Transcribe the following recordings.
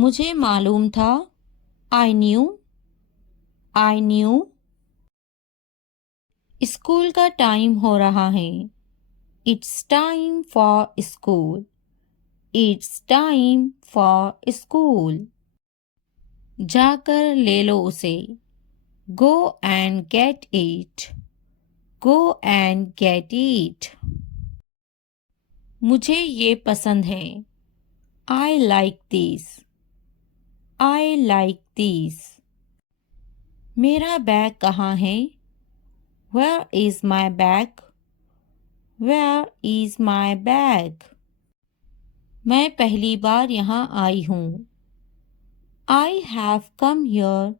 मुझे मालूम था। I knew. I knew. School का टाइम हो रहा है। It's time for school. It's time for school. जाकर ले लो उसे। Go and get it. Go and get it. मुझे ये पसंद है। I like this. I like this. मेरा बैग कहाँ है? Where is my bag? Where is my bag? मैं पहली बार यहाँ आई हूँ। I have come here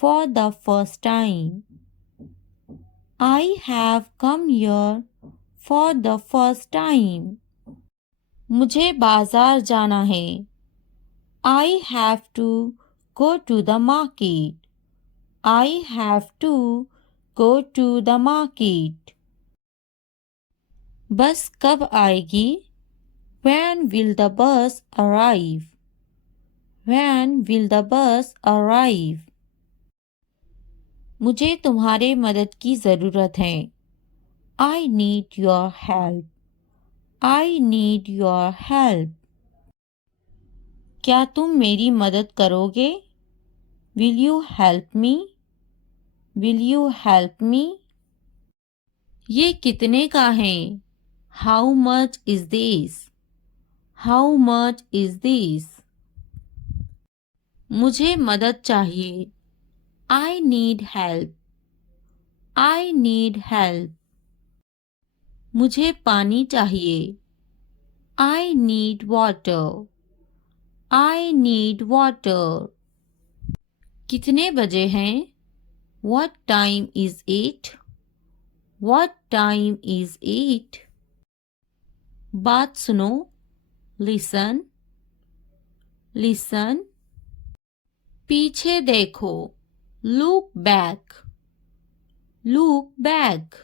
for the first time. I have come here for the first time. मुझे बाजार जाना है। I have to go to the market. I have to go to the market. बस कब आएगी? When will the bus arrive? When will the bus arrive? मुझे तुम्हारे मदद की ज़रूरत है। I need your help. I need your help. क्या तुम मेरी मदद करोगे? Will you help me? Will you help me? ये कितने का है? How much is this? How much is this? मुझे मदद चाहिए। I need help. I need help. मुझे पानी चाहिए। I need water. I need water. कितने बजे हैं? What time is it? What time is it? बात सुनो। Listen. Listen. पीछे देखो। Look back. Look back.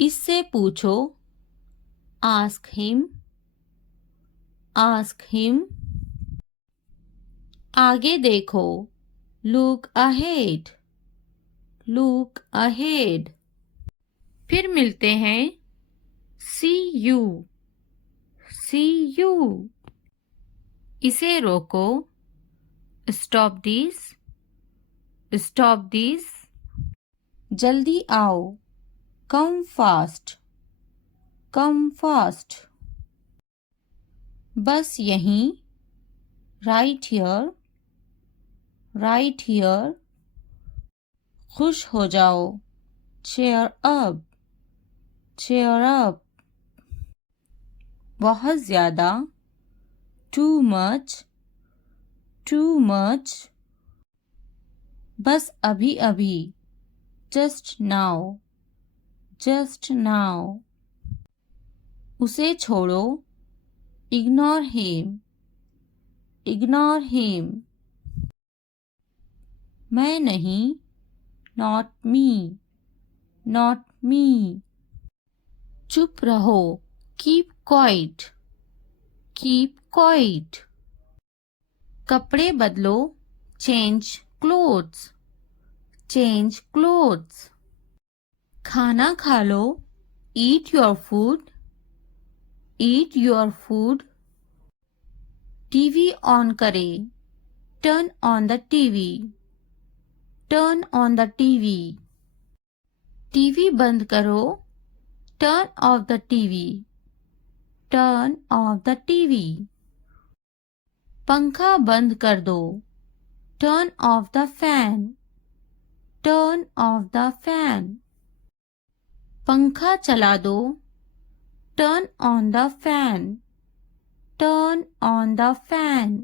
इससे पूछो। Ask him. Ask him. आगे देखो। Look ahead. Look ahead. फिर मिलते हैं। See you. See you. इसे रोको। Stop this. Stop this. जल्दी आओ। Come fast. Come fast. बस यहीं। Right here. Right here. खुश हो जाओ। Cheer up. Cheer up. बहुत ज़्यादा। Too much. Too much. बस अभी अभी। Just now. Just now. उसे छोड़ो। Ignore him. Ignore him. मैं नहीं। Not me. Not me. चुप रहो। Keep quiet. Keep quiet. कपड़े बदलो। Change clothes. Change clothes. खाना खा लो। Eat your food. Eat your food. TV on करें। Turn on the TV. Turn on the TV. TV बंद करो। Turn off the TV. Turn off the TV. पंखा बंद कर दो। Turn off the fan. Turn off the fan. पंखा चला दो। Turn on the fan. Turn on the fan.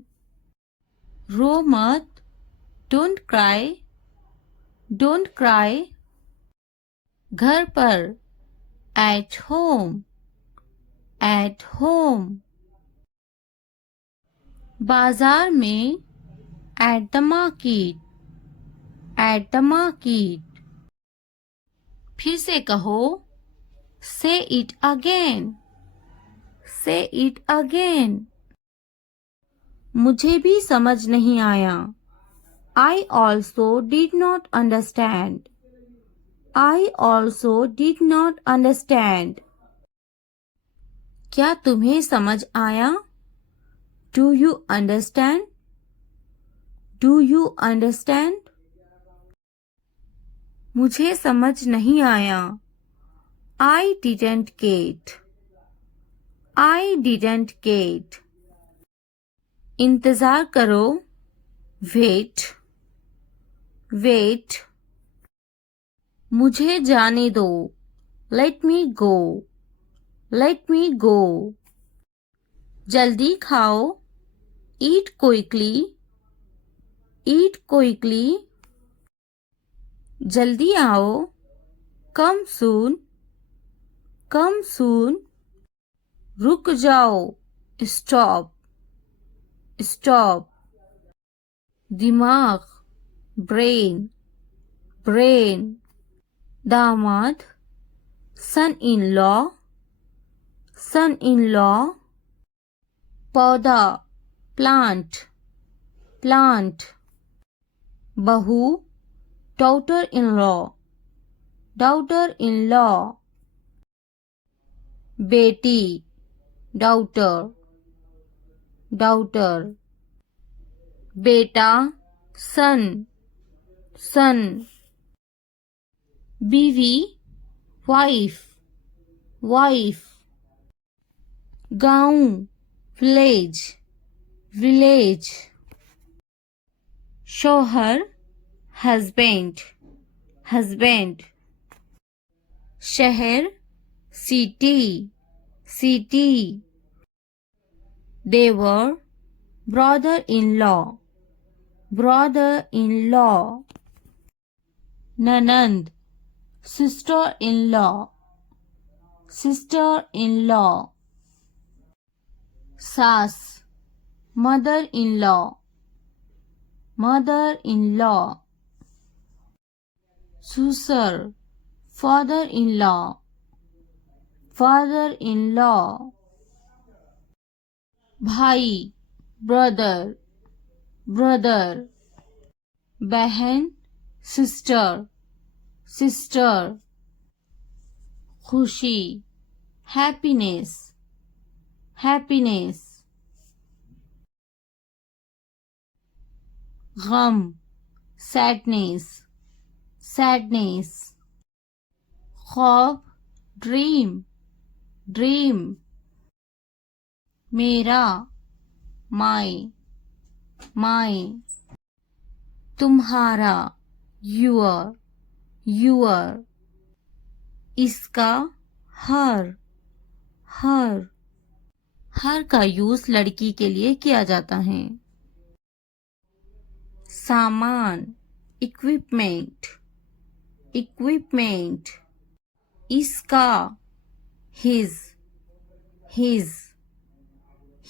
रो मत। Don't cry. Don't cry. घर पर। At home. At home. बाजार में। At the market. At the market. फिर से कहो। Say it again. Say it again. मुझे भी समझ नहीं आया. I also did not understand. I also did not understand. क्या तुम्हें समझ आया? Do you understand? Do you understand? मुझे समझ नहीं आया. I didn't get. I didn't get. इंतजार करो. Wait. Wait. मुझे जाने दो. Let me go. Let me go. जल्दी खाओ. Eat quickly. Eat quickly. जल्दी आओ. Come soon. Come soon. रुक जाओ. Stop. Stop. दिमाग. Brain. Brain. दामाद. Son-in-law. Son-in-law. पौधा. Plant. Plant. बहू. Daughter-in-law. Daughter-in-law. बेटी. Daughter. Daughter. बेटा. Son. Son. बीवी. Wife. Wife. गांव. Village. Village. शौहर. Husband. Husband. शहर. City. City. देवर. Brother-in-law. Brother-in-law. ननंद. Sister-in-law. Sister-in-law. सास. Mother-in-law. Mother-in-law. ससुर. Father-in-law. Father-in-law. भाई. Brother. Brother. बहन. Sister. Sister. खुशी. Happiness. Happiness. गम. Sadness. Sadness. ख्वाब. Dream. Dream. मेरा. My. My. तुम्हारा. Your. Your. इसका. Her. Her. हर का यूज लड़की के लिए किया जाता है. सामान. Equipment. Equipment. इसका. His. His.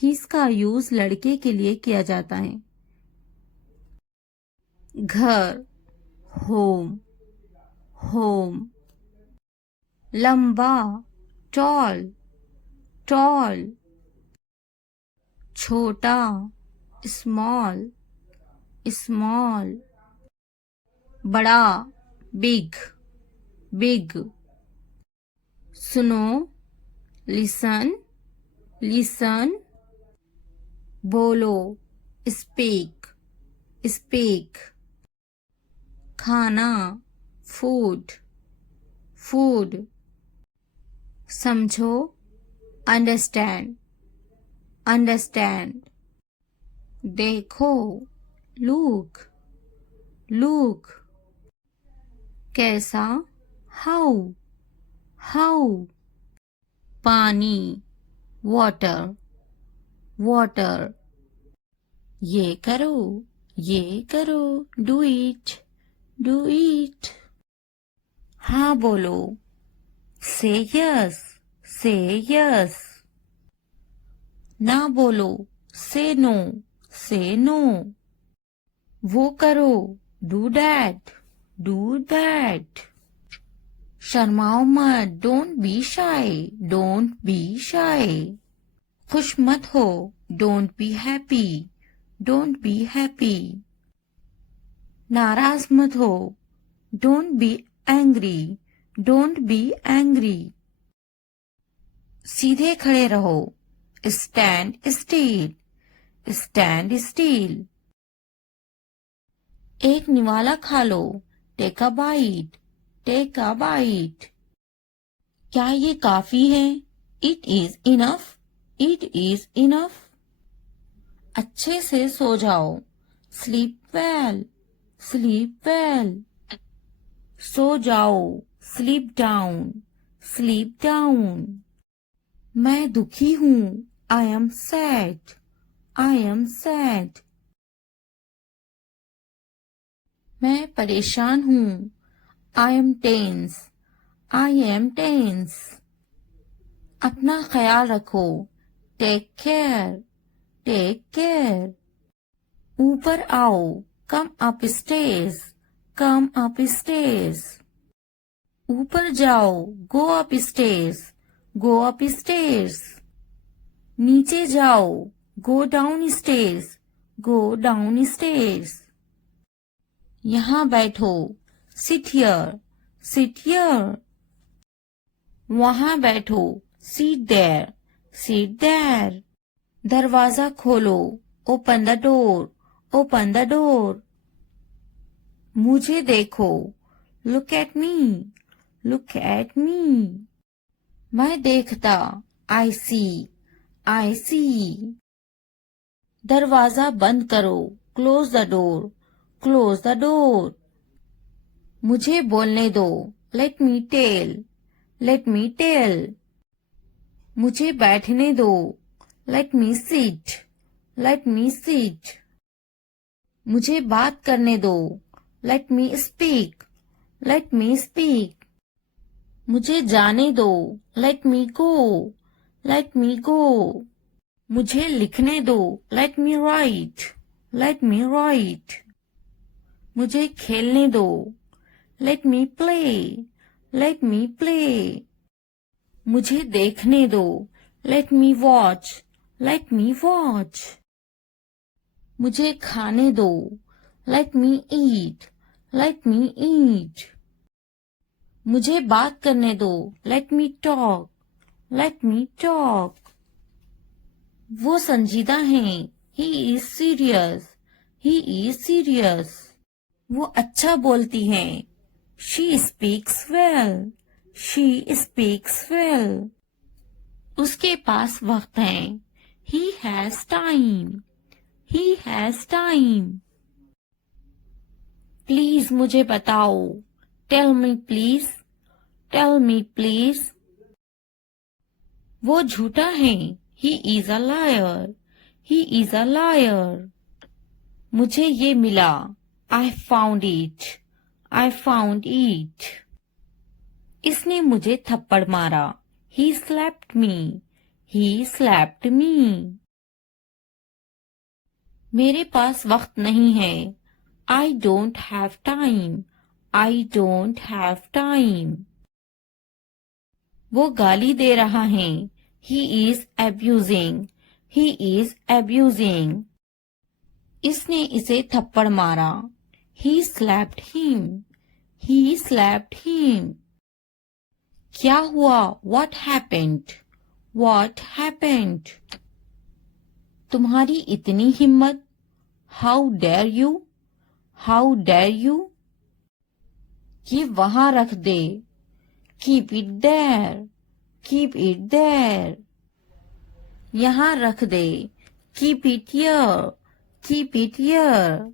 His का यूज लड़के के लिए किया जाता है. घर. Home. Home. लंबा. Tall. Tall. छोटा. Small. Small. बड़ा. Big. Big. सुनो. Listen. Listen. बोलो. Speak. Speak. खाना. Food. Food. समझो. Understand. Understand. देखो. Look. Look. कैसा. How. How. पानी. Water. Water. ये करो. ये करो. Do it. Do it. हाँ बोलो. Say yes. Say yes. ना बोलो. Say no. Say no. वो करो. Do that. Do that. शर्माओ मत. Don't be shy. Don't be shy. खुश मत हो. Don't be happy. Don't be happy. नाराज मत हो, don't be angry, don't be angry. सीधे खड़े रहो, स्टैंड स्टील, स्टैंड स्टील। एक निवाला खा लो, take a bite, take a bite. क्या ये काफी है? It is enough, it is enough. अच्छे से सो जाओ, स्लीप वेल, स्लीप वेल। सो जाओ, स्लीप डाउन, स्लीप डाउन। मैं दुखी हूं, I am sad, I am sad. मैं परेशान हूं, I am tense, I am tense. अपना ख्याल रखो, टेक केयर, टेक केयर। ऊपर आओ, come up stairs, come up stairs. ऊपर जाओ, go up stairs, go up stairs. नीचे जाओ, go down stairs, go down stairs. यहाँ बैठो, सिट हियर, सिट हियर। वहां बैठो, सीट देयर, सीट देयर। दरवाजा खोलो, open the door, open the door. मुझे देखो, look at me, look at me. मैं देखता, आई सी, आई सी। दरवाजा बंद करो, close the door, close the door. मुझे बोलने दो, let me tell, let me tell. मुझे बैठने दो, let me seat, let me seat. मुझे बात करने दो, let me speak, let me speak. मुझे जाने दो, लेट मी गो, लेट मी गो। मुझे लिखने दो, लेट मी राइट, लेट मी राइट। मुझे खेलने दो, लेट मी प्ले, लेट मी प्ले। मुझे देखने दो, लेट मी वॉच, लेट मी वॉच। मुझे खाने दो, लेट मी ईट, लेट मी ईट। मुझे बात करने दो, let me talk, let me talk. वो संजीदा हैं, he is serious, he is serious. वो अच्छा बोलती हैं, she speaks well, she speaks well. उसके पास वक्त है, he has time, he has time। Please मुझे बताओ, tell me please, tell me please. वो झूठा है, he is a liar, he is a liar। मुझे ये मिला, I found it, I found it। इसने मुझे थप्पड़ मारा, he slapped me, he slapped me। मेरे पास वक्त नहीं है, I don't have time, I don't have time। वो गाली दे रहा है, he is abusing, he is abusing। इसने इसे थप्पड़ मारा, he slapped him, he slapped him। क्या हुआ, what happened, what happened। तुम्हारी इतनी हिम्मत, how dare you, how dare you। ये वहां रख दे, keep it there, keep it there। यहाँ रख दे, keep it here, keep it here।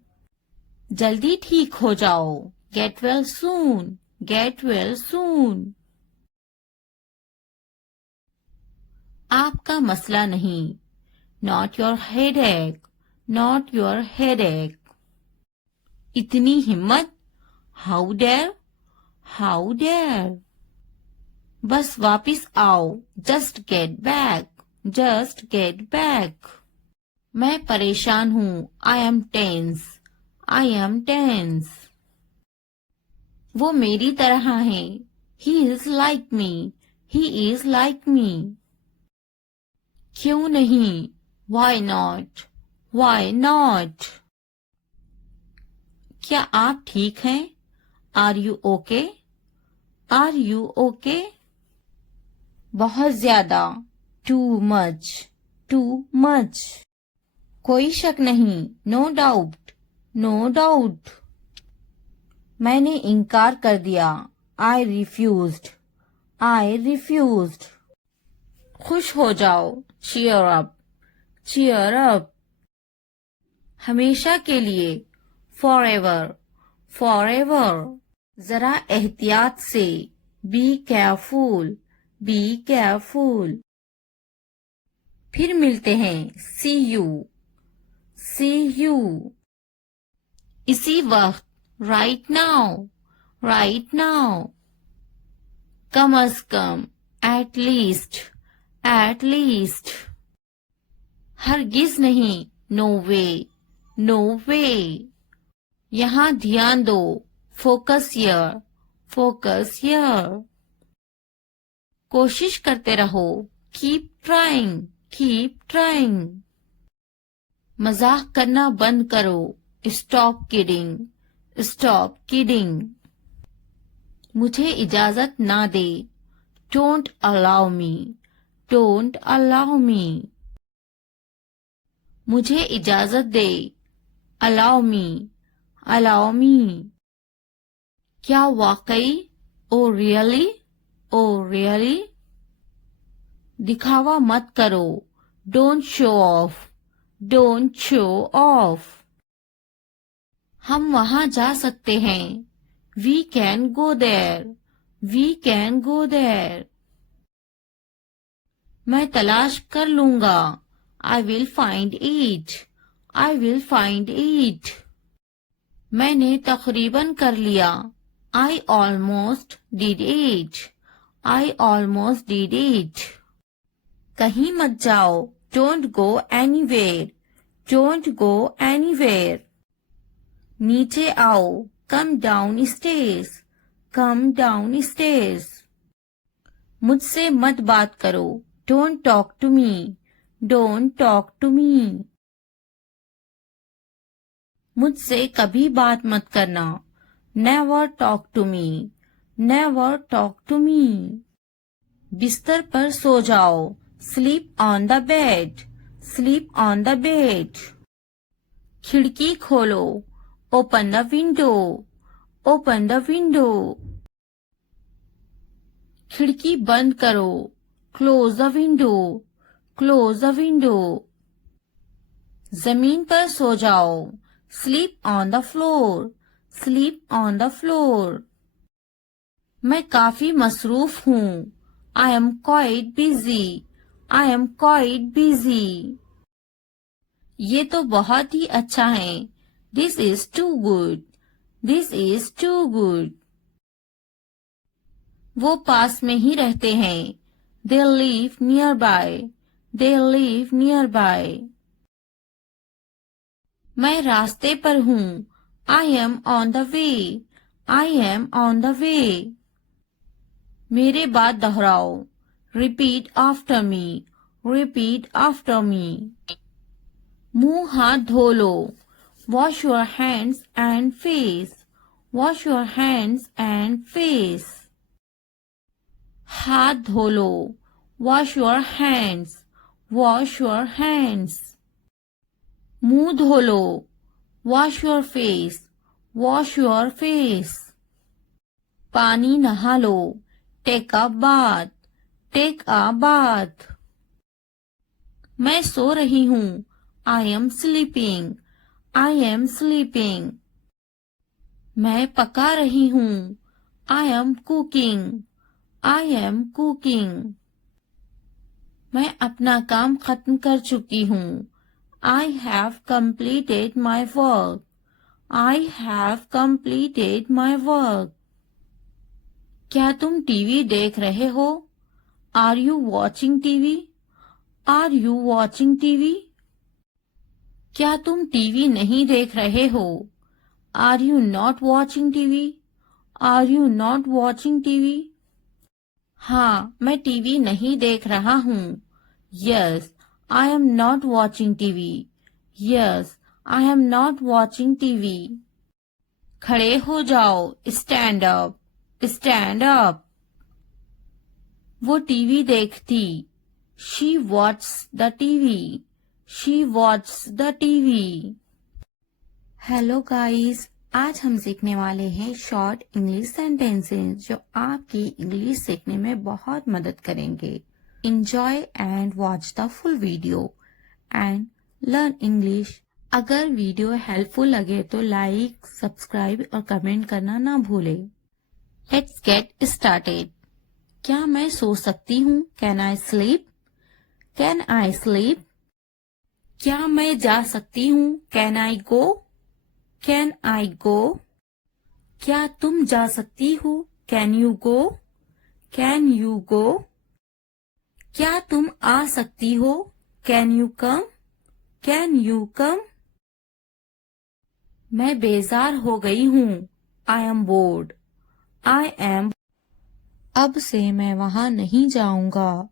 जल्दी ठीक हो जाओ, get well soon, get well soon। आपका मसला नहीं, not your headache, not your headache। इतनी हिम्मत, how dare, how dare। बस वापिस आओ, just get back, just get back। मैं परेशान हूँ, I am tense, I am tense। वो मेरी तरह है, he is like me, he is like me। क्यों नहीं, why not, Why not? क्या आप ठीक हैं? Are you okay? Are you okay? बहुत ज्यादा, too much, too much. कोई शक नहीं, no doubt, no doubt. मैंने इनकार कर दिया, I refused, I refused. खुश हो जाओ, cheer up, cheer up. हमेशा के लिए, forever, forever. जरा एहतियात से, be careful, be careful. फिर मिलते हैं, see you, see you. इसी वक्त, right now, right now. Come a come, at least, at least. हरगिज नहीं, no way, no way. यहाँ ध्यान दो, focus here, focus here. कोशिश करते रहो, keep trying, keep trying. मजाक करना बंद करो, stop kidding, stop kidding. मुझे इजाजत ना दे, don't allow me, don't allow me. मुझे इजाजत दे, allow me, allow me. क्या वाकई, oh really, oh really. दिखावा मत करो, don't show off, don't show off. हम वहां जा सकते हैं, we can go there, we can go there. मैं तलाश कर लूंगा, I will find it, I will find it. मैंने तकरीबन कर लिया, I almost did it, I almost did it. कहीं मत जाओ, don't go anywhere, don't go anywhere. नीचे आओ, come down stairs, come down stairs. मुझसे मत बात करो, don't talk to me, don't talk to me. मुझसे कभी बात मत करना, never talk to me, never talk to me. बिस्तर पर सो जाओ, sleep on the bed, sleep on the bed. खिड़की खोलो, open the window, open the window. खिड़की बंद करो, close the window, close the window. जमीन पर सो जाओ, sleep on the floor, sleep on the floor. मैं काफी मसरूफ हूँ, I am quite busy, I am quite busy. ये तो बहुत ही अच्छा है, this is too good, this is too good. वो पास में ही रहते हैं, they live nearby, they live nearby. मैं रास्ते पर हूँ, I am on the way, I am on the way. मेरे बाद दोहराओ, repeat after me, repeat after me. मुंह हाथ धो लो, wash your hands and face, wash your hands and face. हाथ धो लो, wash your hands, wash your hands. मुंह धो लो, wash your face, wash your face. पानी नहा लो, take a bath, take a bath. मैं सो रही हूँ, I am sleeping, I am sleeping. मैं पका रही हूँ, I am cooking, I am cooking. मैं अपना काम खत्म कर चुकी हूँ, I have completed my work, I have completed my work. क्या तुम टीवी देख रहे हो? Are you watching TV? Are you watching TV? क्या तुम टीवी नहीं देख रहे हो? Are you not watching TV? Are you not watching TV? हाँ, मैं टीवी नहीं देख रहा हूँ. Yes, I am not watching TV. Yes, I am not watching TV. खड़े हो जाओ, stand up, stand up. वो टीवी देखती. She watched the TV. She watched the TV. Hello guys, आज हम सीखने वाले हैं शॉर्ट इंग्लिश सेंटेंसेस जो आपकी इंग्लिश सीखने में बहुत मदद करेंगे. Enjoy and watch the full video and learn English. अगर वीडियो हेल्पफुल लगे तो लाइक, सब्सक्राइब और कमेंट करना ना भूले. Let's get started. क्या मैं सो सकती हूँ? Can I sleep? Can I sleep? क्या मैं जा सकती हूँ? Can I go? Can I go? क्या तुम जा सकती हो? Can you go? Can you go? क्या तुम आ सकती हो? Can you come? Can you come? मैं बेजार हो गई हूँ. I am bored. I am. अब से मैं वहाँ नहीं जाऊंगा.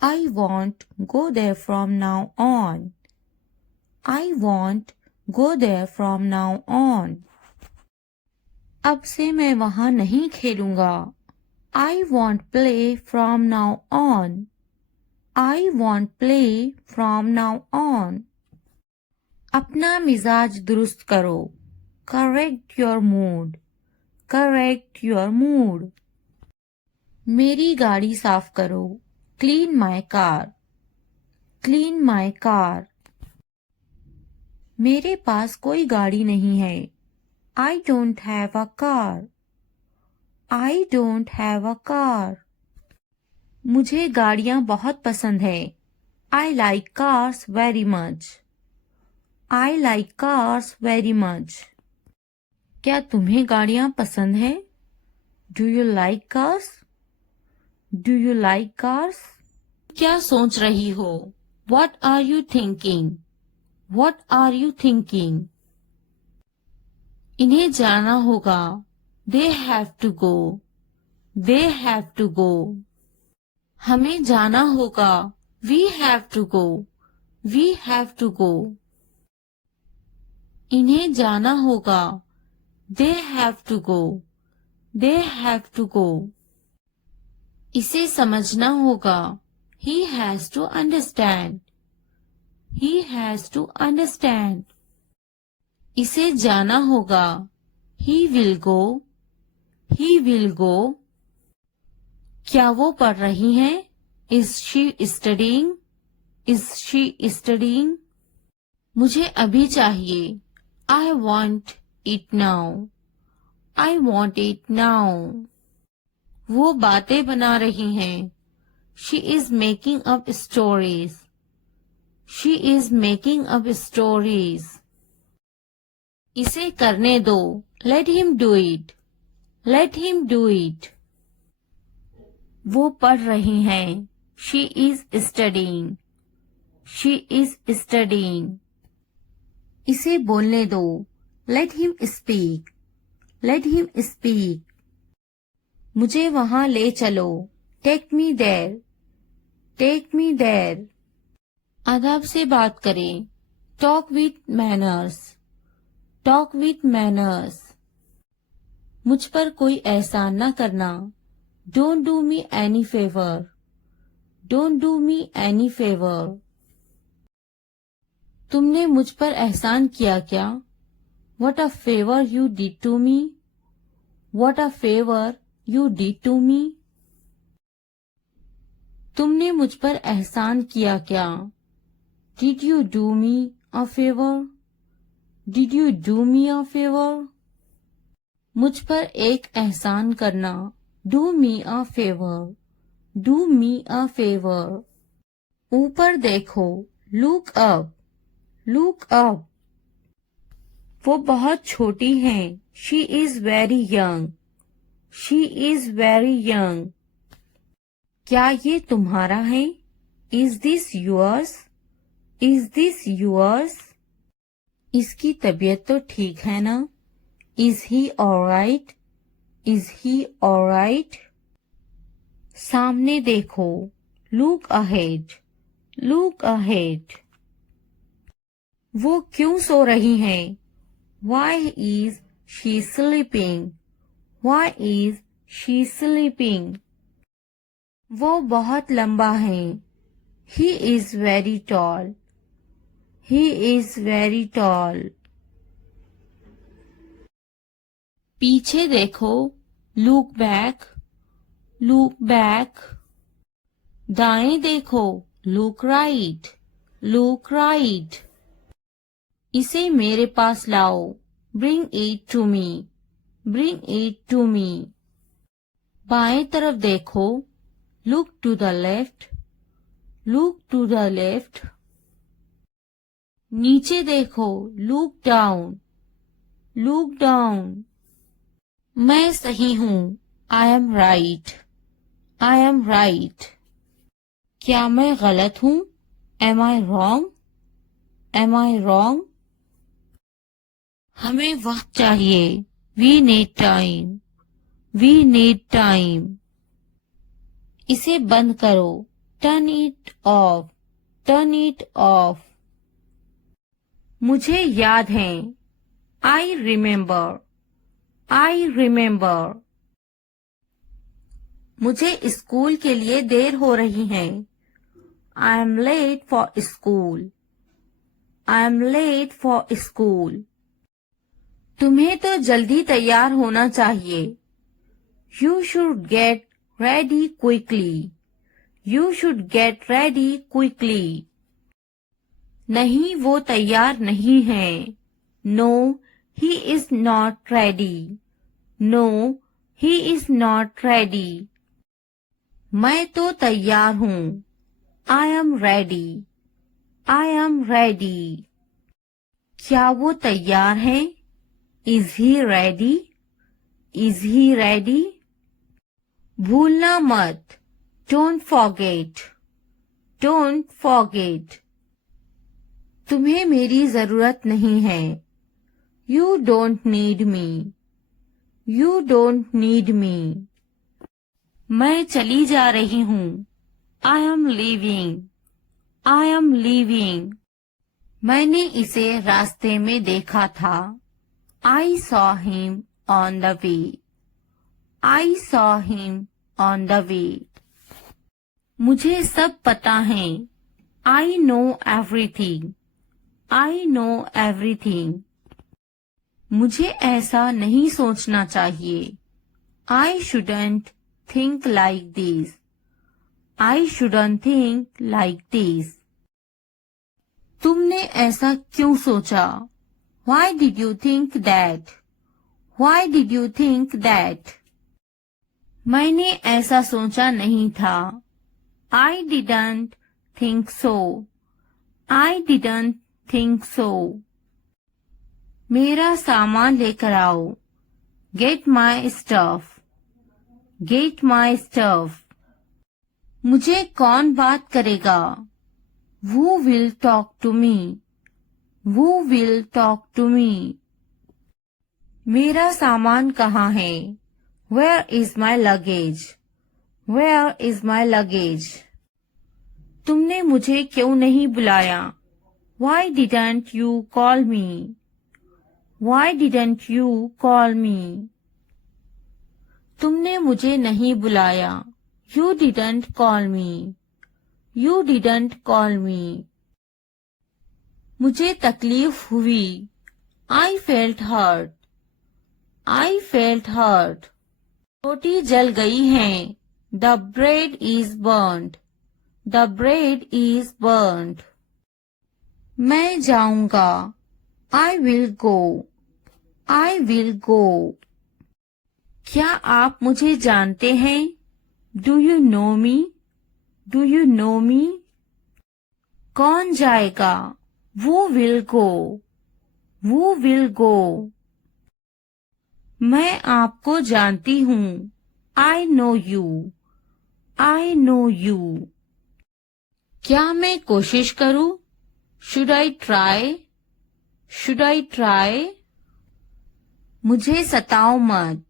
I won't go there from now on. I won't go there from now on. अब से मैं वहाँ नहीं खेलूंगा. I won't play from now on. I won't play from now on. अपना मिजाज दुरुस्त करो. Correct your mood. Correct your mood. मेरी गाड़ी साफ करो. Clean my car. Clean my car. मेरे पास कोई गाड़ी नहीं है. I don't have a car. I don't have a car. मुझे गाड़ियाँ बहुत पसंद है. I like cars very much. I like cars very much. क्या तुम्हें गाड़ियाँ पसंद है? Do you like cars? Do you like cars? क्या सोच रही हो? What are you thinking? What are you thinking? इन्हें जाना होगा. They have to go. They have to go. हमें जाना होगा. We have to go. We have to go. इन्हें जाना होगा. They have to go. They have to go. इसे समझना होगा. He has to understand. He has to understand. इसे जाना होगा. He will go. He will go. क्या वो पढ़ रही हैं? Is she studying? Is she studying? मुझे अभी चाहिए. I want it now. I want it now. वो बातें बना रही हैं. She is making up stories. She is making up stories. इसे करने दो. Let him do it. Let him do it. वो पढ़ रही हैं. She is studying. She is studying. इसे बोलने दो. Let him speak. Let him speak. मुझे वहाँ ले चलो. Take me there. Take me there. अदब से बात करें. Talk with manners. Talk with manners. मुझ पर कोई एहसान न करना. Don't do me any favor. Don't do me any favor. तुमने मुझ पर एहसान किया क्या? What a favor you did to me. What a favor you did to me. तुमने मुझ पर एहसान किया क्या? Did you do me a favor? Did you do me a favor? मुझ पर एक एहसान करना. Do me a favor. Do me a favor. ऊपर देखो. Look up. Look up. वो बहुत छोटी हैं. She is very young. She is very young. क्या ये तुम्हारा है? Is this yours? Is this yours? इसकी तबीयत तो ठीक है ना? Is he alright? Is he alright? सामने देखो. Look ahead. Look ahead. वो क्यों सो रही हैं? Why is she sleeping? Why is she sleeping? वो बहुत लंबा है. He is very tall. He is very tall. पीछे देखो. Look back. Look back. दाएं देखो. Look right. Look right. इसे मेरे पास लाओ. Bring it to me. Bring it to me. बाएं तरफ देखो. Look to the left. Look to the left. नीचे देखो. Look down. Look down. मैं सही हूँ. I am right. I am right. क्या मैं गलत हूँ? Am I wrong? Am I wrong? हमें वक्त चाहिए. We need time. We need time. इसे बंद करो. Turn it off. Turn it off. मुझे याद है. I remember. I remember. मुझे स्कूल के लिए देर हो रही है. I am late for school. I am late for school. तुम्हें तो जल्दी तैयार होना चाहिए. You should get ready quickly. You should get ready quickly. नहीं, वो तैयार नहीं है. No, he is not ready. No, he is not ready. मैं तो तैयार हूँ. I am ready. I am ready. क्या वो तैयार है? Is he ready? Is he ready? भूलना मत. Don't forget. Don't forget. तुम्हें मेरी जरूरत नहीं है. You don't need me. You don't need me. मैं चली जा रही हूँ. I am leaving. I am leaving. मैंने इसे रास्ते में देखा था. I saw him on the way. I saw him on the way. मुझे सब पता है. I know everything. I know everything. मुझे ऐसा नहीं सोचना चाहिए. I shouldn't think like this. I shouldn't think like this. तुमने ऐसा क्यों सोचा? Why did you think that? Why did you think that? मैंने ऐसा सोचा नहीं था. I didn't think so. I didn't think so. मेरा सामान लेकर आओ. Get my stuff. Get my stuff. मुझे कौन बात करेगा? Who will talk to me? Who will talk to me? मेरा सामान कहाँ है? Where is my luggage? Where is my luggage? तुमने मुझे क्यों नहीं बुलाया? Why didn't you call me? Why didn't you call me? तुमने मुझे नहीं बुलाया. You didn't call me. You didn't call me. मुझे तकलीफ हुई. I felt hurt. I felt hurt. रोटी जल गई है. The bread is burnt. The bread is burnt. मैं जाऊंगा. I will go. I will go. क्या आप मुझे जानते हैं? Do you know me? Do you know me? कौन जाएगा? Who will go? Who will go? मैं आपको जानती हूँ. I know you. I know you. क्या मैं कोशिश करूँ? Should I try? Should I try? मुझे सताओ मत.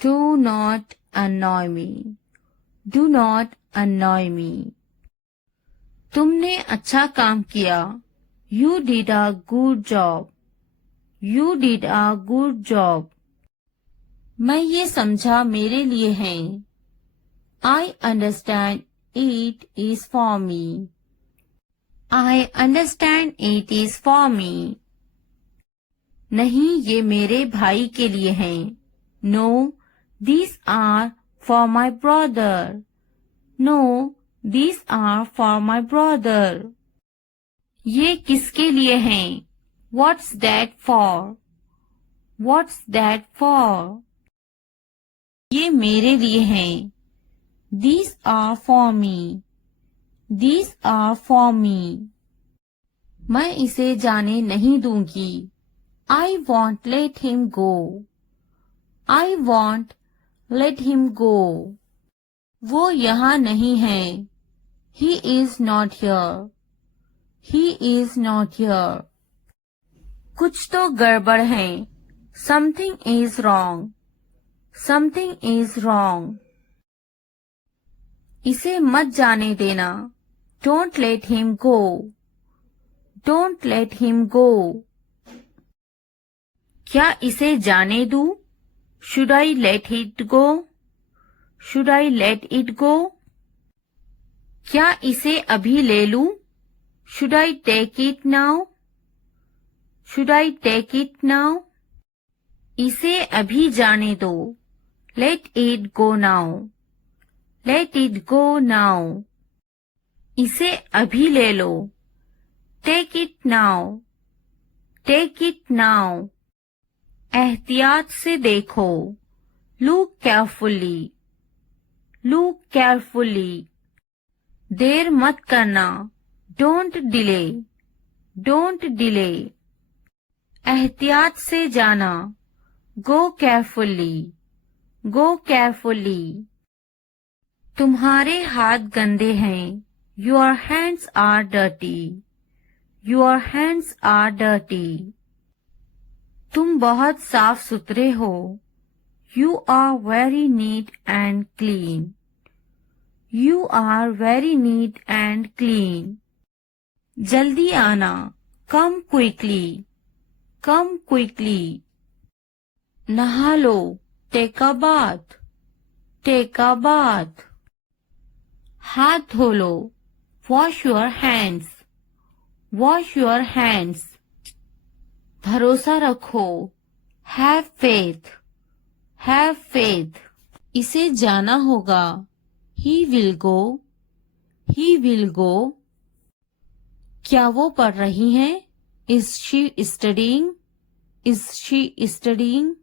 Do not annoy me. Do not annoy me. तुमने अच्छा काम किया. You did a good job. You did a good job. मैं ये समझा मेरे लिए है. I understand it is for me. I understand it is for me. नहीं, ये मेरे भाई के लिए हैं. No, these are for my brother. No, these are for my brother. ये किसके लिए हैं? What's that for? What's that for? ये मेरे लिए हैं. These are for me. These are for me. मैं इसे जाने नहीं दूंगी. I won't let him go. I won't let him go. वो यहाँ नहीं है. He is not here. He is not here. कुछ तो गड़बड़ है. Something is wrong. Something is wrong. इसे मत जाने देना. Don't let him go. Don't let him go. क्या इसे जाने दूं? Should I let it go? Should I let it go? क्या इसे अभी ले लूं? Should I take it now? Should I take it now? इसे अभी जाने दो. Let it go now. Let it go now. इसे अभी ले लो. Take it now. Take it now. एहतियात से देखो. Look carefully. Look carefully. देर मत करना. Don't delay. Don't delay. एहतियात से जाना. Go carefully. Go carefully. तुम्हारे हाथ गंदे हैं. Your hands are dirty. Your hands are dirty. तुम बहुत साफ सुथरे हो. You are very neat and clean. You are very neat and clean. जल्दी आना. Come quickly. Come quickly. नहा लो. Take a bath. Take a bath. हाथ धो लो. Wash your hands. Wash your hands. भरोसा रखो. Have faith. Have faith. इसे जाना होगा. He will go. He will go. क्या वो पढ़ रही हैं? Is she studying? Is she studying?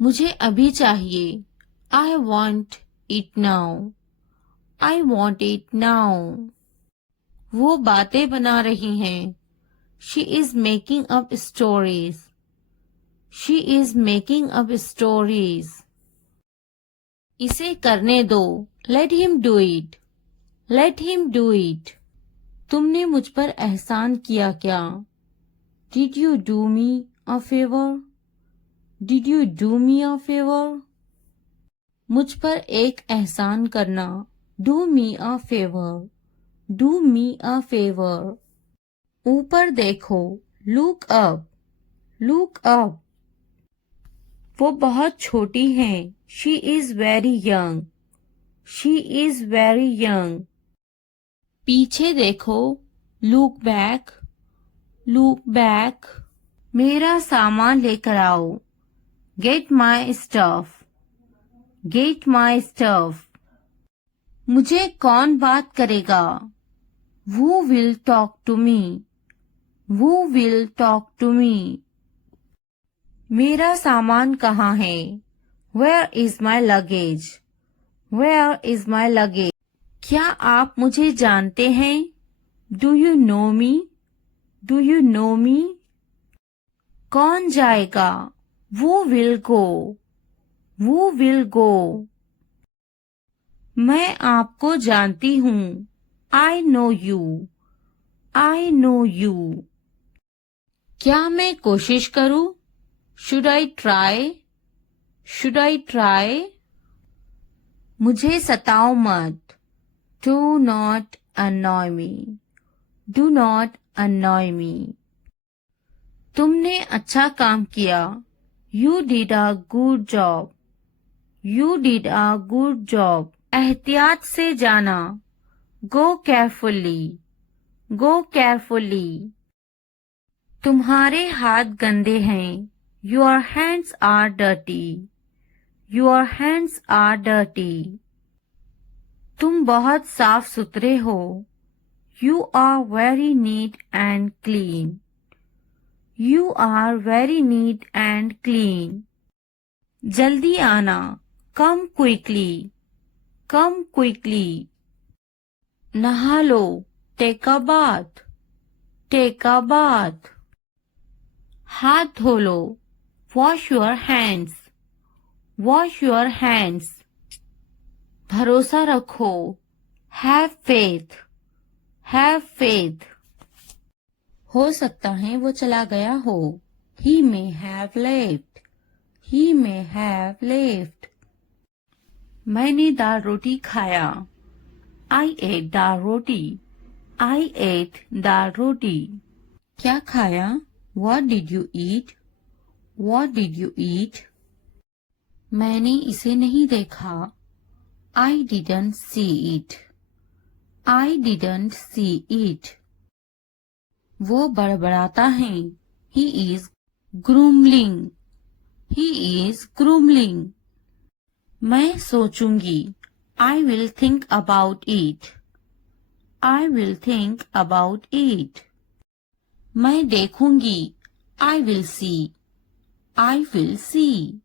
मुझे अभी चाहिए. I want it now. I want it now. वो बातें बना रही हैं. She is making up stories. She is making up stories. इसे करने दो. Let him do it. Let him do it. तुमने मुझ पर एहसान किया क्या? Did you do me a favor? Did you do me a favor? मुझ पर एक एहसान करना. Do me a favor. Do me a favor. ऊपर देखो. Look up. Look up. वो बहुत छोटी हैं. She is very young. She is very young. पीछे देखो. Look back. Look back. मेरा सामान लेकर आओ. Get my stuff. Get my stuff. मुझे कौन बात करेगा? Who will talk to me? Who will talk to me? मेरा सामान कहाँ है? Where is my luggage? Where is my luggage? क्या आप मुझे जानते हैं? Do you know me? Do you know me? कौन जाएगा? Who will go? Who will go? मैं आपको जानती हूँ. I know you. I know you. क्या मैं कोशिश करूँ? Should I try? Should I try? मुझे सताओ मत. Do not annoy me. Do not annoy me. तुमने अच्छा काम किया. You did a good job. You did a good job. एहतियात से जाना. Go carefully. Go carefully. तुम्हारे हाथ गंदे हैं. Your hands are dirty. Your hands are dirty. तुम बहुत साफ सुथरे हो. You are very neat and clean. You are very neat and clean. जल्दी आना. Come quickly. Come quickly. नहा लो. Take a bath. Take a bath. हाथ धो लो. Wash your hands. Wash your hands. भरोसा रखो. Have faith. Have faith. हो सकता है वो चला गया हो. He may have left. He may have left. मैंने दाल रोटी खाया. I ate dal roti. I ate दाल रोटी. क्या खाया? What did you eat? What did you eat? मैंने इसे नहीं देखा. I didn't see it. I didn't see it. वो बड़बड़ाता है. He is grumbling. He is grumbling. मैं सोचूंगी. I will think about it. I will think about it. मैं देखूंगी. I will see. I will see.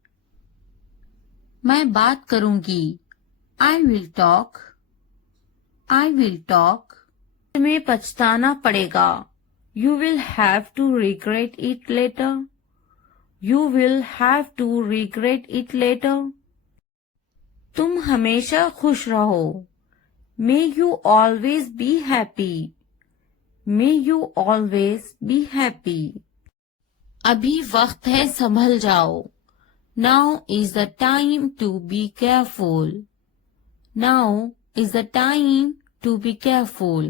मैं बात करूंगी. I will talk. I will talk. तुम्हें पछताना पड़ेगा. You will have to regret it later. You will have to regret it later. तुम हमेशा खुश रहो. May you always be happy. May you always be happy. अभी वक्त है संभल जाओ. Now is the time to be careful. Now is the time to be careful.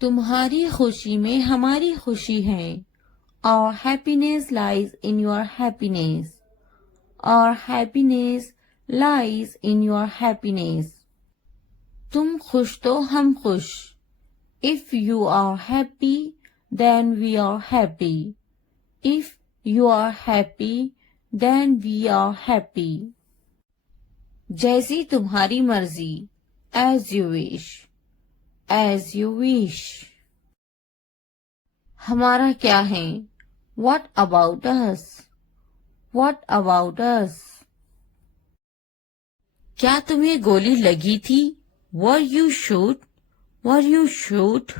तुम्हारी खुशी में हमारी खुशी है. Our happiness lies in your happiness. Our happiness lies in your happiness. तुम खुश तो हम खुश. If you are happy, then we are happy. If you are happy, then we are happy. जैसी तुम्हारी मर्जी. As you wish. As you wish. हमारा क्या है? What about us? What about us? क्या तुम्हें गोली लगी थी? Were you shot? Were you shot?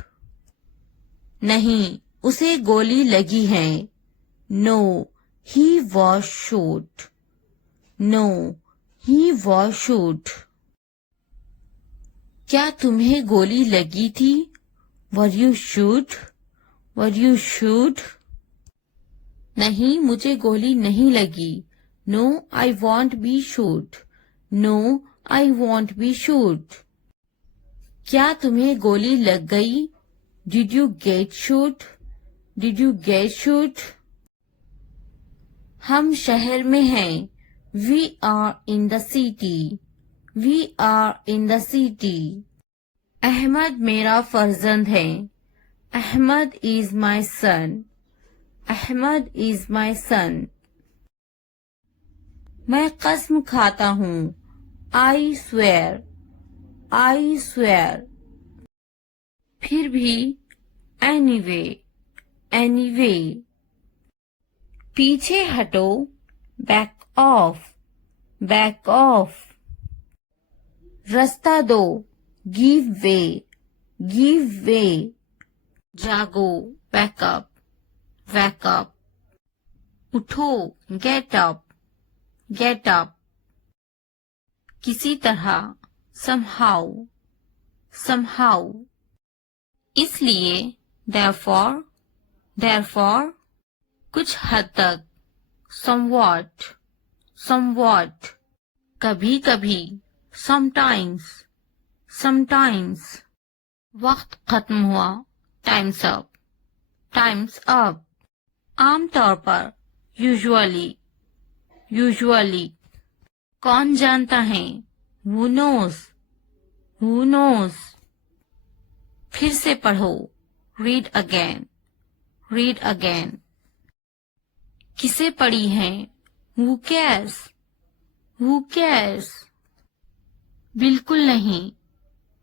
नहीं, उसे गोली लगी है. No, he was shot. No, he was shot. क्या तुम्हें गोली लगी थी? Were you shot? Were you shot? नहीं, मुझे गोली नहीं लगी. No, I won't be shot. No, I won't be shot. क्या तुम्हें गोली लग गई? Did you get shot? Did you get shot? हम शहर में हैं. We are in the city. We are in the city. Ahmad मेरा फर्जंद है. Ahmad is my son. Ahmad is my son. मैं कसम खाता हूँ. I swear. I swear. फिर भी. Anyway. Anyway. पीछे हटो. Back off. Back off. रास्ता दो. Give way. Give way. जागो. Wake up. Wake up. उठो. Get up. Get up. किसी तरह. Somehow. Somehow. इसलिए. Therefore. Therefore. कुछ हद तक. Somewhat. Somewhat. कभी कभी. Sometimes. Sometimes. वक्त खत्म हुआ. Time's up. Times up. आमतौर पर, यूजुअली, यूजुअली। कौन जानता है? Who knows? Who knows? फिर से पढ़ो। Read again. Read again. किसे पढ़ी है? Who cares? Who cares? बिल्कुल नहीं।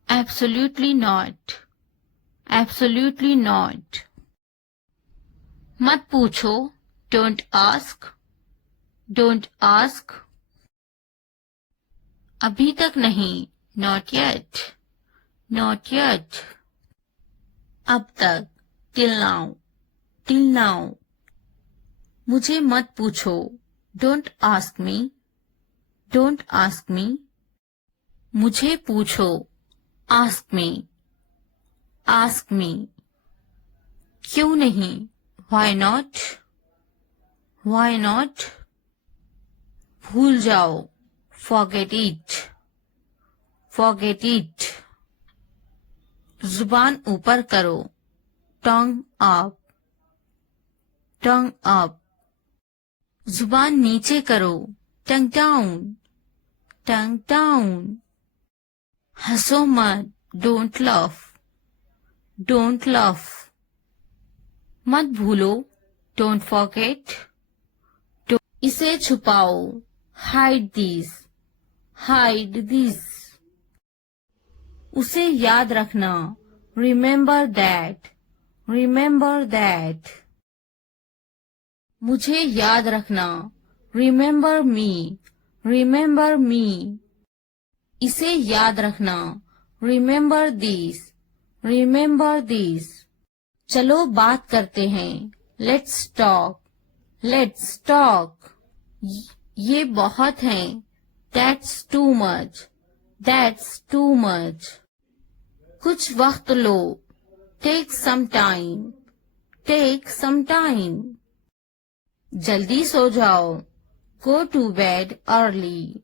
Absolutely not. Absolutely not. मत पूछो। Don't ask. Don't ask. अभी तक नहीं। Not yet. Not yet. अब तक। Till now. Till now. मुझे मत पूछो। Don't ask me. Don't ask me. मुझे पूछो। Ask me. Ask me. क्यों नहीं? Why not? Why not? भूल जाओ। Forget it. Forget it. जुबान ऊपर करो। Tongue up. Tongue up. जुबान नीचे करो। Tongue down. Tongue down. हंसो मत। Don't laugh. Don't laugh. मत भूलो। Don't forget. इसे छुपाओ। Hide this. Hide this. उसे याद रखना। Remember that. Remember that. मुझे याद रखना। Remember me. Remember me. इसे याद रखना। Remember this. Remember this. चलो बात करते हैं। Let's talk. Let's talk. ये बहुत है। That's too much. That's too much. कुछ वक्त लो। Take some time. Take some time. जल्दी सो जाओ। Go to bed early.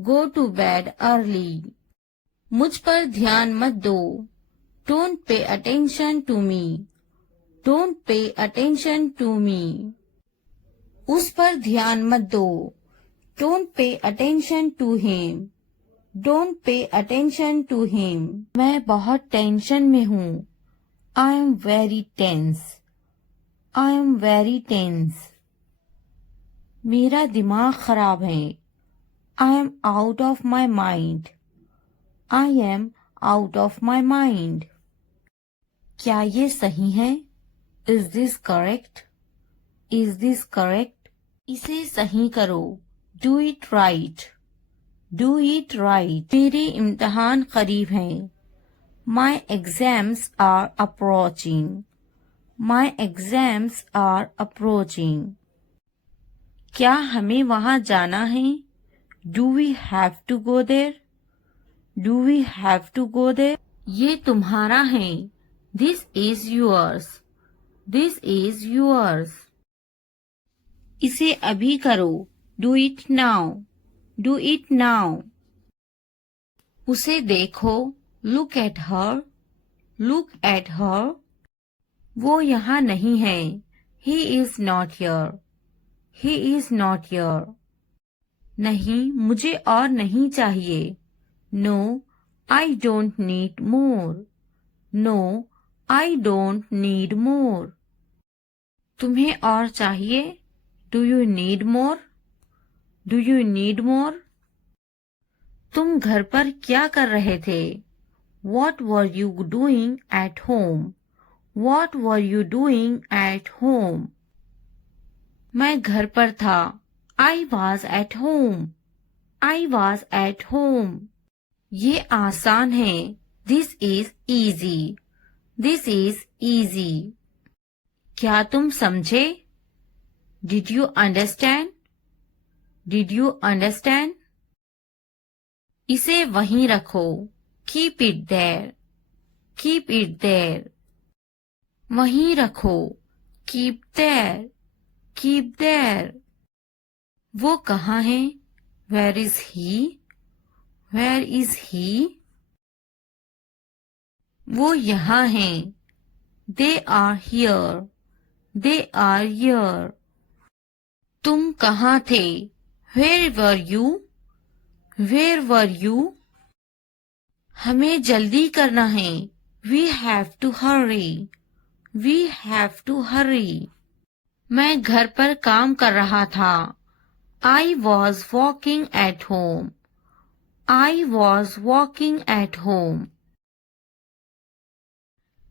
Go to bed early. मुझ पर ध्यान मत दो। Don't pay attention to me. Don't pay attention to me. उस पर ध्यान मत दो। Don't pay attention to him. Don't pay attention to him. मैं बहुत टेंशन में हूँ। I am very tense. I am very tense. मेरा दिमाग खराब है। I am out of my mind. I am out of my mind. क्या ये सही है? Is this correct? Is this correct? इसे सही करो। Do it right. Do it right. मेरे इम्तिहान करीब हैं। My exams are approaching. My exams are approaching. क्या हमें वहाँ जाना है? Do we have to go there? Do we have to go there? ये तुम्हारा है। This is yours. This is yours. इसे अभी करो। Do it now. Do it now. उसे देखो। Look at her. Look at her. वो यहाँ नहीं है। He is not here. He is not here. नहीं, मुझे और नहीं चाहिए। No, I don't need more. No, I don't need more. तुम्हें और चाहिए? Do you need more? Do you need more? तुम घर पर क्या कर रहे थे? What were you doing at home? What were you doing at home? मैं घर पर था। I was at home. I was at home. ये आसान है। This is easy. This is easy. क्या तुम समझे? Did you understand? Did you understand? इसे वहीं रखो। Keep it there. Keep it there. वहीं रखो। Keep there. Keep there. वो कहाँ है? Where is he? Where is he? वो यहाँ है। They are here. They are here. तुम कहाँ थे? Where were you? Where were you? हमें जल्दी करना है. We have to hurry. We have to hurry. मैं घर पर काम कर रहा था. I was walking at home. I was walking at home.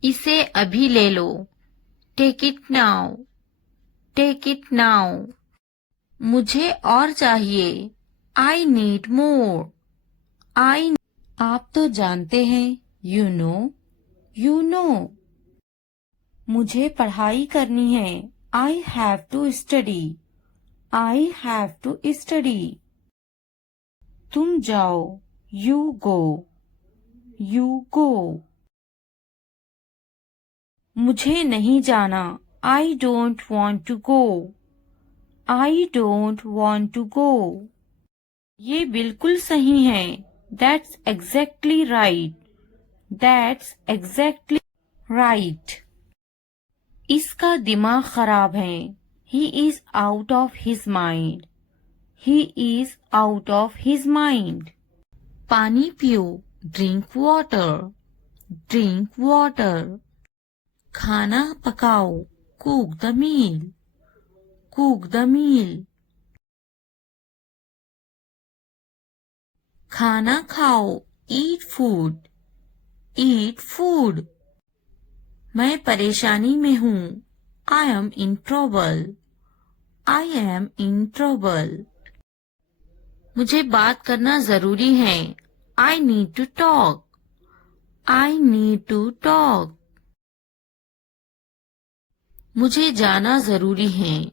इसे अभी ले लो. Take it now. Take it now. मुझे और चाहिए. I need more. आप तो जानते हैं. You know. You know. मुझे पढ़ाई करनी है. I have to study. I have to study. तुम जाओ. You go. You go. मुझे नहीं जाना. I don't want to go. I don't want to go. ये बिल्कुल सही है. That's exactly right. That's exactly right. इसका दिमाग खराब है. He is out of his mind. He is out of his mind. पानी पियो. Drink water. Drink water. खाना पकाओ. Cook the meal. Cook the meal. खाना खाओ. Eat food. Eat food. मैं परेशानी में हूँ. I am in trouble. I am in trouble. मुझे बात करना जरूरी है. I need to talk. I need to talk. मुझे जाना जरूरी है.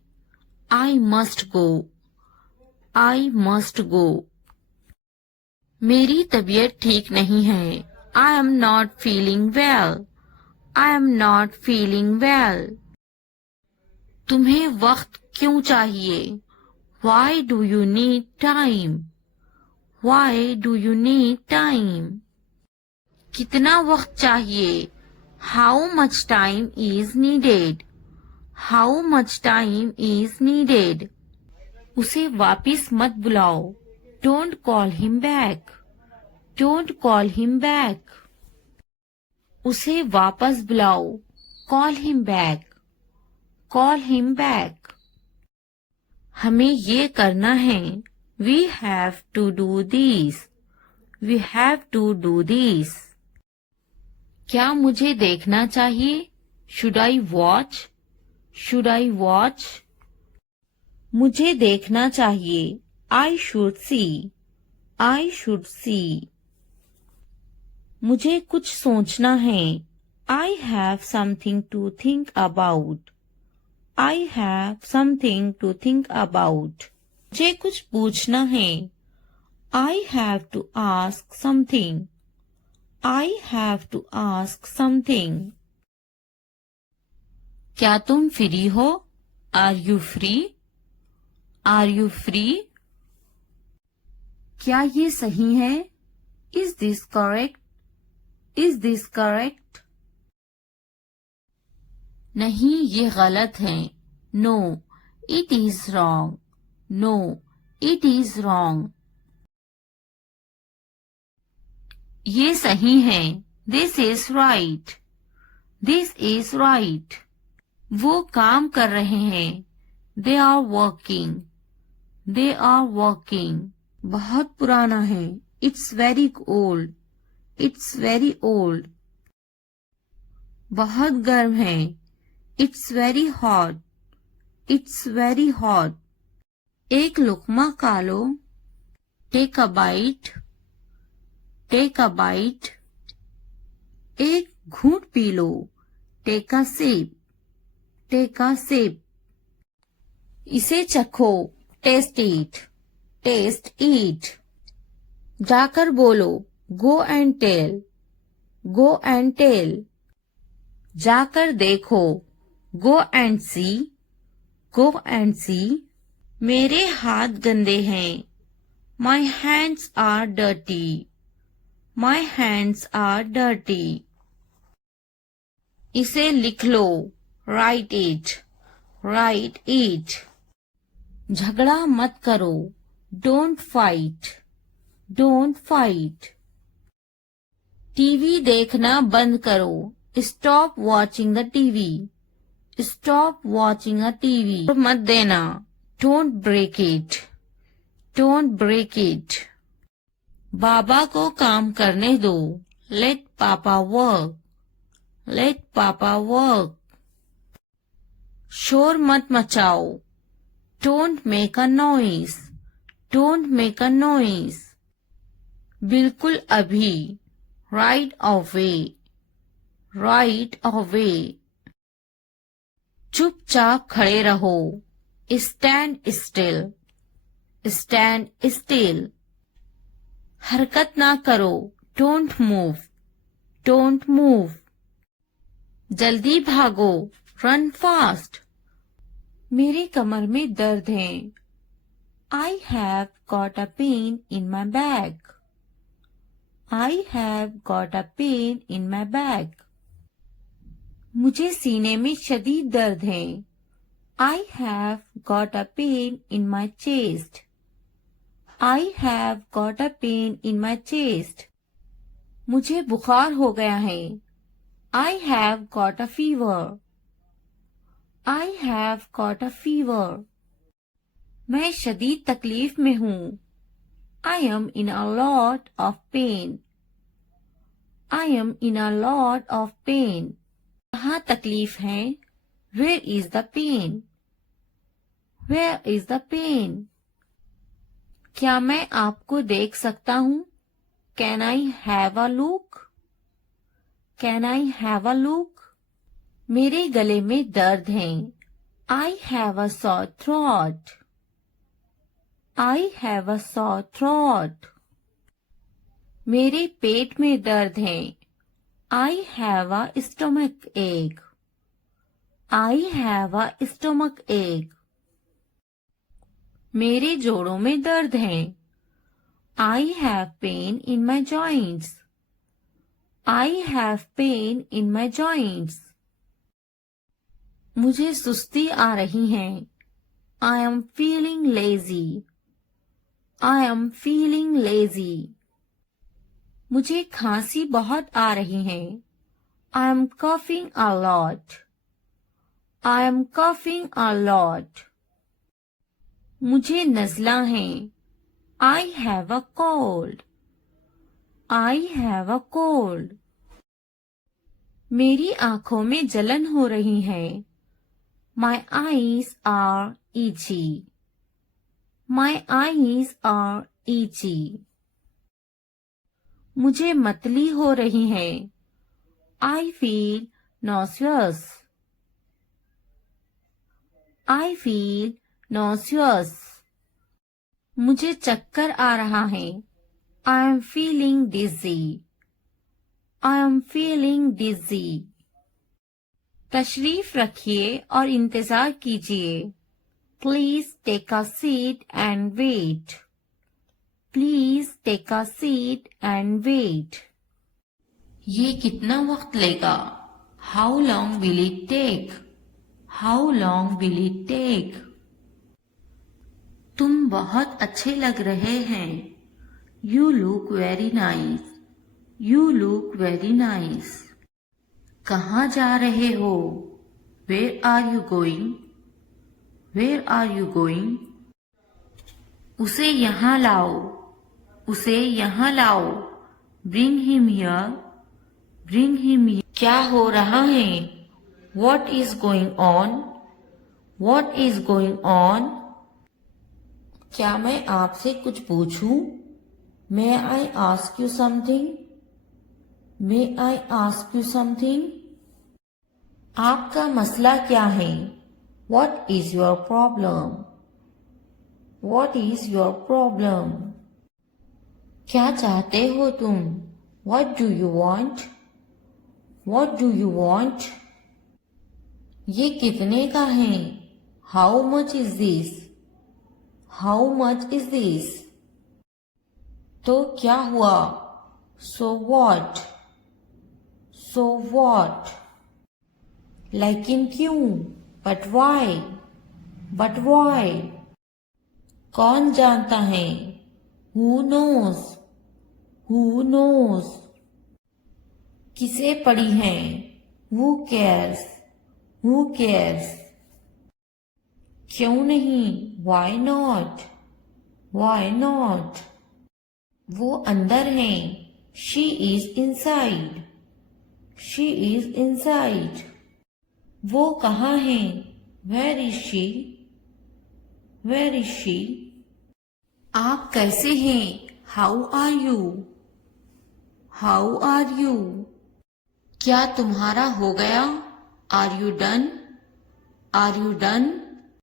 I must go. I must go. मेरी तबीयत ठीक नहीं है. I am not feeling well. I am not feeling well. तुम्हें वक्त क्यों चाहिए? Why do you need time? Why do you need time? कितना वक्त चाहिए? How much time is needed? How much time is needed? उसे वापिस मत बुलाओ. Don't call him back. Don't call him back. उसे वापस बुलाओ. Call him back. Call him back. हमें ये करना है. We have to do this. We have to do this. क्या मुझे देखना चाहिए? Should I watch? Should I watch? मुझे देखना चाहिए. I should see. I should see. मुझे कुछ सोचना है. I have something to think about. I have something to think about. मुझे कुछ पूछना है. I have to ask something. I have to ask something. क्या तुम फ्री हो? Are you free? Are you free? क्या ये सही है? Is this correct? Is this correct? नहीं, ये गलत है. No, it is wrong. No, it is wrong. ये सही है. This is right. This is right. वो काम कर रहे हैं. They are working. They are working. बहुत पुराना है. It's very old. It's very old. बहुत गर्म है. It's very hot. It's very hot. एक लुकमा खा लो. Take a bite. Take a bite. एक घूंट पी लो. Take a sip. Take a sip. इसे चखो. Taste it. Taste it. जाकर बोलो. Go and tell. Go and tell. जाकर देखो. Go and see. Go and see. मेरे हाथ गंदे हैं. My hands are dirty. My hands are dirty. इसे लिख लो, राइट इट, राइट इट। झगड़ा मत करो, don't fight, don't fight. TV देखना बंद करो, stop watching the TV, stop watching a TV. मत देना, don't break it, don't break it. बाबा को काम करने दो, लेट पापा वर्क, लेट पापा वर्क। शोर मत मचाओ, don't make a noise, don't make a noise. बिल्कुल अभी, राइट अवे, राइट अवे। चुपचाप खड़े रहो, स्टैंड स्टिल, स्टैंड स्टिल। हरकत ना करो, डोंट मूव, डोंट मूव। जल्दी भागो, रन फास्ट। मेरे कमर में दर्द है, I have got a pain in my back, I have got a pain in my back. मुझे सीने में शदीद दर्द है, I have got a pain in my chest, I have got a pain in my chest. मुझे बुखार हो गया है, I have got a fever, I have got a fever. मैं शदीद तकलीफ में हूँ, I am in a lot of pain, I am in a lot of pain. कहाँ तकलीफ है, where is the pain, where is the pain. क्या मैं आपको देख सकता हूँ, can I have a look, can I have a look. मेरे गले में दर्द है, I have a sore throat, I have a sore throat. मेरे पेट में दर्द है, आई हैव अ स्टमक एक, आई हैव अ स्टमक एक। मेरे जोड़ों में दर्द है, I have pain in my joints, I have pain in my joints. मुझे सुस्ती आ रही है, I am feeling lazy, I am feeling lazy. मुझे खांसी बहुत आ रही है, I am coughing a lot, I am coughing a lot. मुझे नज़ला है, I have a cold, I have a cold. मेरी आंखों में जलन हो रही है, my eyes are itchy, my eyes are इची। मुझे मतली हो रही है, आई फील नॉसियस, आई फील नॉसियस। मुझे चक्कर आ रहा है, I am feeling dizzy, I am feeling dizzy. तशरीफ रखिए और इंतजार कीजिए, please take a seat and wait, please take a seat and wait. ये कितना वक्त लेगा, how long will it take, how long will it take. तुम बहुत अच्छे लग रहे हैं, you look very nice, you look very nice. कहाँ जा रहे हो, where are you going, where are you going. उसे यहाँ लाओ, उसे यहाँ लाओ, bring him here, bring him here. क्या हो रहा है, what is going on, what is going on. क्या मैं आपसे कुछ पूछूं, may I ask you something, may I ask you something. आपका मसला क्या है, what is your problem, what is your problem. क्या चाहते हो तुम, what do you want, what do you want. ये कितने का है, how much is this, how much is this. तो क्या हुआ, सो वॉट, सो वॉट। लेकिन क्यों? But why? But why? कौन जानता है? Who knows? Who knows? किसे पड़ी है? Who cares? Who cares? क्यों नहीं? Why not? Why not? वो अंदर है। She is inside. She is inside. वो कहाँ है? Where is she? Where is she? आप कैसे हैं? How are you? How are you? क्या तुम्हारा हो गया? Are you done? Are you done?